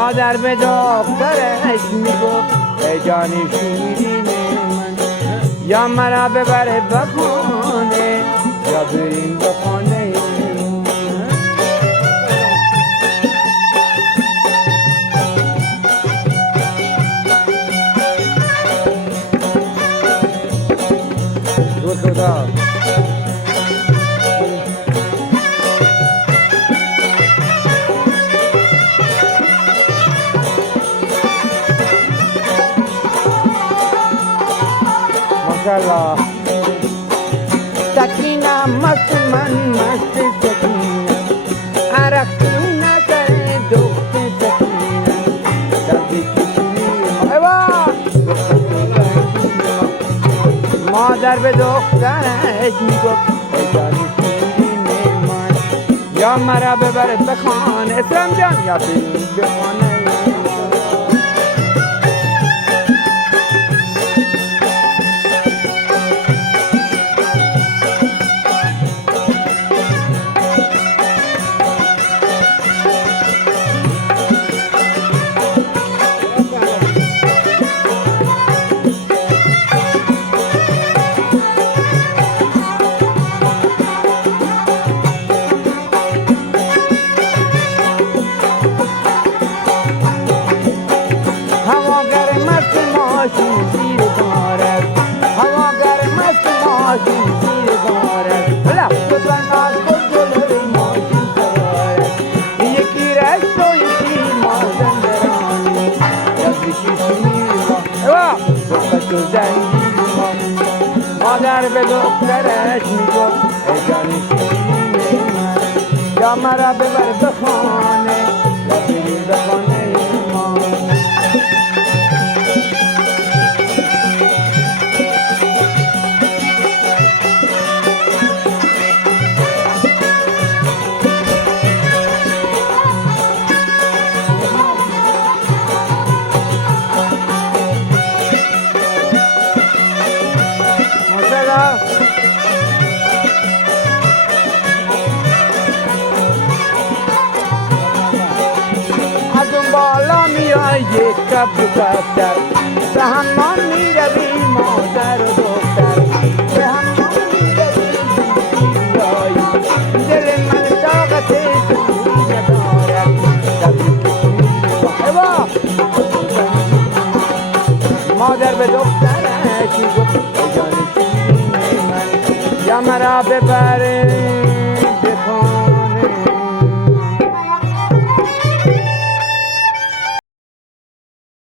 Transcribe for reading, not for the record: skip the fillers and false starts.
مادر به دخترش میگفت ای جان شیرین من، یا مرا ببره به خانه یا بریم به خانه خدا. ماشاءالله. سکینه مست من مست سکینه، عرقی نکره دخت سکینه، دردی کشید ایوه مادر به دخترش میگفت ای جان شیرین من، یا مرا ببره به خانه اسلام جان یا بریم به خانه مادر به دخترش میگفت ای جان شیرین من، یا مرا ببر به خانه یا بریم به خانه ما. از اون بالا میای یک کب دفتر، به همان میروی مادر و دختر، به همان میروی بیایی، دل من طاقت دوری ندارد، مادر به دخترش گفت ای جان شیرین من، یا مرا به